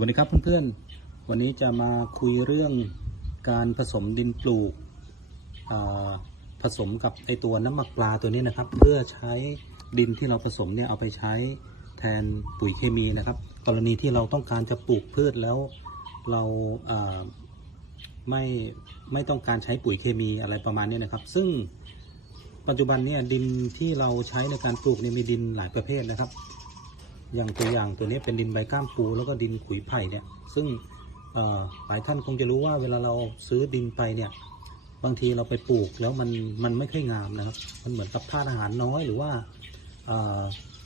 วัสดีครับเพื่อนๆ วันนี้จะมาคุยเรื่องการผสมดินปลูกผสมกับไอตัวน้ำหมักปลาตัวนี้นะครับ เพื่อใช้ดินที่เราผสมเนี่ยเอาไปใช้แทนปุ๋ยเคมีนะครับ กรณีที่เราต้องการจะปลูกพืชแล้วเราไม่ไม่ต้องการใช้ปุ๋ยเคมีอะไรประมาณนี้นะครับ ซึ่งปัจจุบันเนี่ยดินที่เราใช้ในการปลูกเนี่ยมีดินหลายประเภทนะครับ อย่างตัวอย่างตัวนี้เป็นดินใบก้ามปูแล้วก็ดินขุยไผ่เนี่ย ซึ่งหลายท่านคงจะรู้ว่าเวลาเราซื้อดินไปเนี่ย บางทีเราไปปลูกแล้วมันมันไม่ค่อยงามนะครับ มันเหมือนกับธาตุอาหารน้อยหรือว่า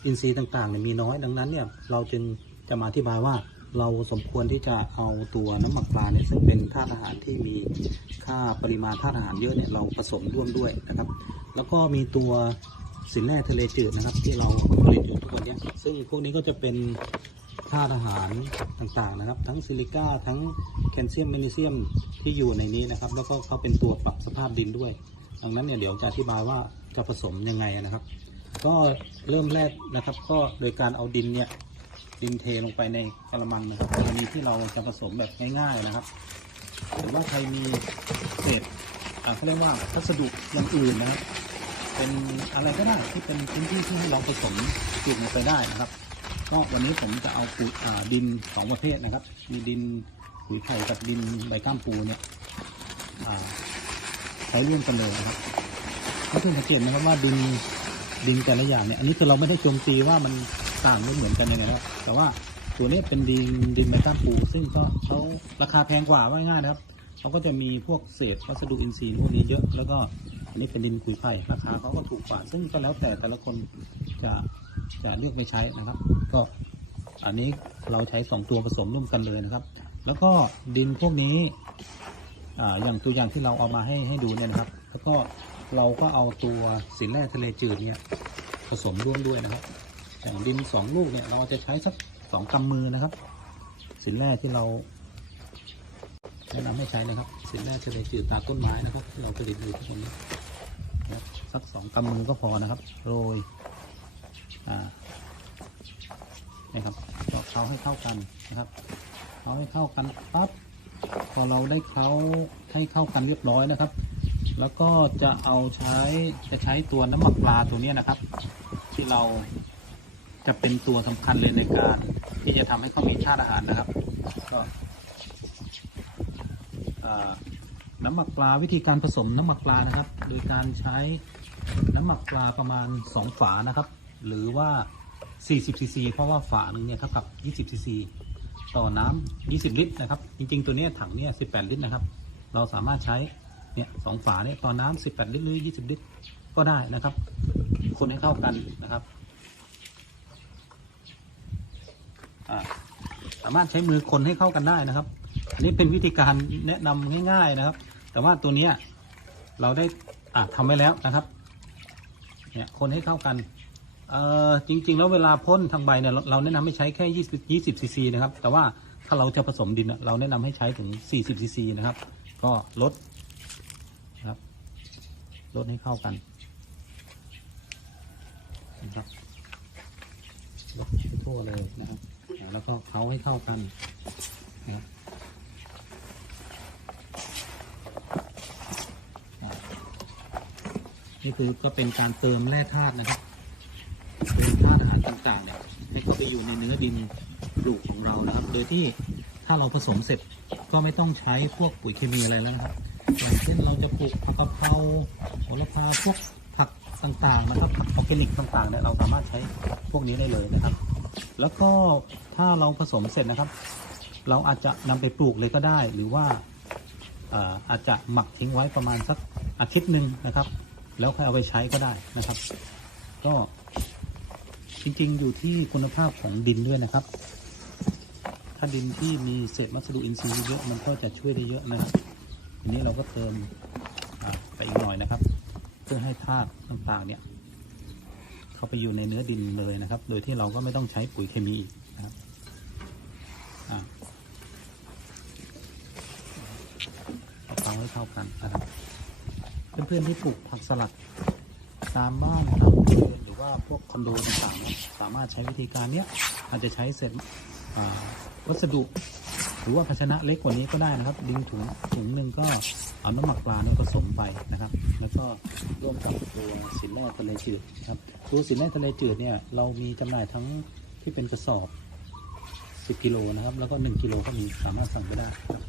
อินทรีย์ต่างๆเนี่ยมีน้อยดังนั้นเนี่ยเราจึงจะมาอธิบายว่าเราสมควรที่จะเอาตัวน้ำหมักปลาเนี่ยซึ่งเป็นธาตุอาหารที่มีค่าปริมาณธาตุอาหารเยอะเนี่ยเราผสมร่วมด้วยนะครับ แล้วก็มีตัว สินแร่ทะเลจืดนะครับ ที่เราผลิตอยู่ทุกวันนี้ซึ่งพวกนี้ก็จะเป็นธาตุอาหารต่างๆนะครับ ทั้งซิลิก้าทั้งแคลเซียมแมกนีเซียมที่อยู่ในนี้นะครับ แล้วก็เขาเป็นตัวปรับสภาพดินด้วย ดังนั้นเนี่ยเดี๋ยวจะอธิบายว่าจะผสมยังไงนะครับ ก็เริ่มแรกนะครับ ก็โดยการเอาดินเนี่ยดินเทลงไปในกระมังนะครับกรณีที่เราจะผสมแบบง่ายๆนะครับหรือว่าใครมีเศษอ่าเขาเรียกว่าวัสดุอย่างอื่นนะครับ เป็นอะไรก็ได้ที่เป็นพื้นที่ที่ให้เราผสมปลูกลงไปได้นะครับก็วันนี้ผมจะเอาปุ๋ยอ่าดินสองประเภทนะครับ มีดินปุ๋ยไข่กับดินใบก้ามปูเนี่ยใช้ร่วมกันเลยนะครับถ้าเพื่อนสังเกตนะครับว่าดินดินแต่ละอย่างเนี่ยอันนี้คือเราไม่ได้โจมตีว่ามันต่างไม่เหมือนกันยังไงนะครับแต่ว่าตัวนี้เป็นดินดินใบก้ามปู ซึ่งก็เขาราคาแพงกว่าว่าง่ายนะครับเขาก็จะมีพวกเศษวัสดุอินทรีย์พวกนี้เยอะแล้วก็ อันนี้เป็นดินขุยไผ่ราคาเขาก็ถูกกว่า ซึ่งก็แล้วแต่แต่ละคนจะจะเลือกไปใช้นะครับ ก็อันนี้เราใช้สองตัวผสมร่วมกันเลยนะครับ แล้วก็ดินพวกนี้อ่าอย่างตัวอย่างที่เราเอามาให้ให้ดูเนี่ยนะครับ แล้วก็เราก็เอาตัวสินแร่ทะเลจืดเนี่ยผสมร่วมด้วยนะครับอย่างดินสองลูกเนี่ยเราจะใช้สักสองกำมือนะครับ สินแร่ที่เราแนะนำให้ใช้นะครับ สินแร่ทะเลจืดตาต้นไม้นะครับที่เราผลิตอยู่ทุกคนนี้ สักสองกำมือก็พอนะครับโรยอ่านี่ครับเคล้าให้เข้ากันนะครับเคล้าให้เข้ากันปั๊บพอเราได้เคล้าให้เข้ากันเรียบร้อยนะครับ แล้วก็จะเอาใช้จะใช้ตัวน้ำหมักปลาตัวนี้นะครับ ที่เราจะเป็นตัวสำคัญเลยในการ ที่จะทำให้เขามีธาตุอาหารนะครับ ก็อ่า น้ำหมักปลาวิธีการผสมน้ำหมักปลานะครับ โดยการใช้น้ำหมักปลาประมาณ 2 ฝานะครับ หรือว่า 40ซีซีเพราะว่าฝาหนึ่งเนี่ยเท่ากับ 20ซีซีต่อน้ำ20 ลิตรนะครับ จริง ๆ ตัวนี้ถังเนี่ย18 ลิตรนะครับ เราสามารถใช้เนี่ยสองฝาเนี่ยต่อน้ำ18 ลิตรหรือ 20 ลิตรก็ได้นะครับ คนให้เข้ากันนะครับสามารถใช้มือคนให้เข้ากันได้นะครับ อันนี้เป็นวิธีการแนะนำง่าย ๆนะครับ แต่ว่าตัวเนี้ยเราได้อะทำไว้แล้วนะครับ เนี่ยคนให้เข้ากันเอ่อจริง ๆ แล้วเวลาพ่นทางใบเนี่ยเราแนะนำให้ใช้แค่20 20ซีซีนะครับ แต่ว่าถ้าเราจะผสมดินเราแนะนำให้ใช้ถึง40ซีซีนะครับ ก็ลดนะครับ ลดให้เข้ากันนะครับลดทั่วเลยนะครับแล้วก็เคล้าให้เข้ากันนะครับ นี่คือก็เป็นการเติมแร่ธาตุนะครับเติมธาตุอาหารต่างๆเนี่ยให้เข้าไปอยู่ในเนื้อดินปลูกของเรานะครับ โดยที่ถ้าเราผสมเสร็จก็ไม่ต้องใช้พวกปุ๋ยเคมีอะไรแล้วนะครับ อย่างเช่นเราจะปลูกผักกะเพราโหระพาพวกผักต่างๆนะครับผักออร์แกนิกต่างๆเนี่ยเราสามารถใช้พวกนี้ได้เลยนะครับ แล้วก็ถ้าเราผสมเสร็จนะครับ เราอาจจะนำไปปลูกเลยก็ได้ หรือว่าอาจจะหมักทิ้งไว้ประมาณสักอาทิตย์หนึ่งนะครับ แล้วค่อยเอาไปใช้ก็ได้นะครับ ก็จริงๆ อยู่ที่คุณภาพของดินด้วยนะครับ ถ้าดินที่มีเศษวัสดุอินทรีย์เยอะมันก็จะช่วยได้เยอะนะครับทีนี้เราก็เติมไปอีกหน่อยนะครับ เพื่อให้ธาตุต่างๆเนี่ยเข้าไปอยู่ในเนื้อดินเลยนะครับ โดยที่เราก็ไม่ต้องใช้ปุ๋ยเคมีอีกนะครับเอาเคล้าให้เข้ากันนะครับ เพื่อนๆที่ปลูกผักสลัดตามบ้านตามเรือนหรือว่าพวกคอนโดต่างๆสามารถใช้วิธีการเนี้ยอาจจะใช้เศษวัสดุหรือว่าภาชนะเล็กกว่านี้ก็ได้นะครับดินถุงถุงหนึ่งก็เอาน้ำหมักปลาเนี่ยผสมไปนะครับ แล้วก็ร่วมกับตัวสินแร่ทะเลจืดครับตัวสินแร่ทะเลจืดเนี่ยเรามีจำหน่ายทั้งที่เป็นกระสอบ 10 กิโลนะครับ แล้วก็ 1 กิโลก็มีสามารถสั่งไปได้ครับ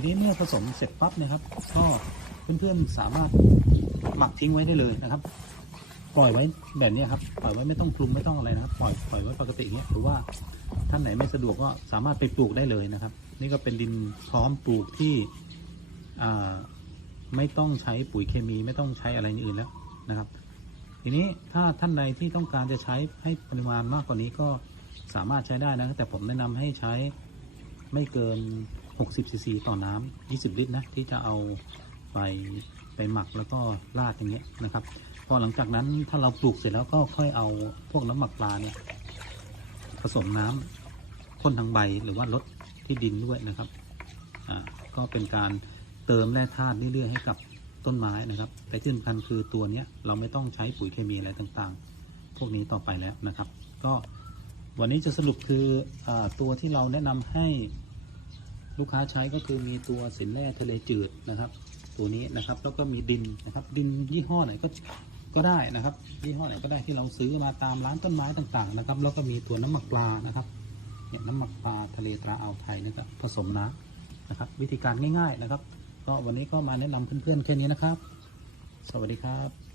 ทีนี้เมื่อผสมเสร็จปั๊บนะครับ ก็เพื่อนๆสามารถหมักทิ้งไว้ได้เลยนะครับ ปล่อยไว้แบบนี้ครับปล่อยไว้ไม่ต้องคลุมไม่ต้องอะไรนะครับ ปล่อยปล่อยไว้ปกติเนี้ยหรือว่าท่านไหนไม่สะดวกก็สามารถไปปลูกได้เลยนะครับ นี่ก็เป็นดินพร้อมปลูกที่ไม่ต้องใช้ปุ๋ยเคมีไม่ต้องใช้อะไรอื่นแล้วนะครับ ทีนี้ถ้าท่านใดที่ต้องการจะใช้ให้ปริมาณมากกว่านี้ก็สามารถใช้ได้นะแต่ผมแนะนำให้ใช้ไม่เกิน 60ซีซีต่อน้ำ20 ลิตรนะที่จะเอาไปไปหมักแล้วก็ราดอย่างเงี้ยนะครับ พอหลังจากนั้นถ้าเราปลูกเสร็จแล้วก็ค่อยเอาพวกน้ำหมักปลาเนี่ยผสมน้ำพ่นทางใบหรือว่าลดที่ดินด้วยนะครับอ่าก็เป็นการเติมแร่ธาตุเรื่อยๆให้กับต้นไม้นะครับแต่ที่สำคัญคือตัวเนี้ยเราไม่ต้องใช้ปุ๋ยเคมีอะไรต่างๆ พวกนี้ต่อไปแล้วนะครับ ก็วันนี้จะสรุปคืออตัวที่เราแนะนำให้ ลูกค้าใช้ก็คือมีตัวสินแร่ทะเลจืดนะครับ ตัวนี้นะครับแล้วก็มีดินนะครับ ดินยี่ห้อไหนก็ก็ได้นะครับยี่ห้อไหนก็ได้ที่เราซื้อมาตามร้านต้นไม้ต่างๆนะครับ แล้วก็มีตัวน้ำหมักปลานะครับเนี่ยน้ำหมักปลาทะเลตราอ่าวไทยนะครับผสมน้ำนะครับ วิธีการง่าย ๆนะครับ ก็วันนี้ก็มาแนะนำเพื่อนๆแค่นี้นะครับ สวัสดีครับ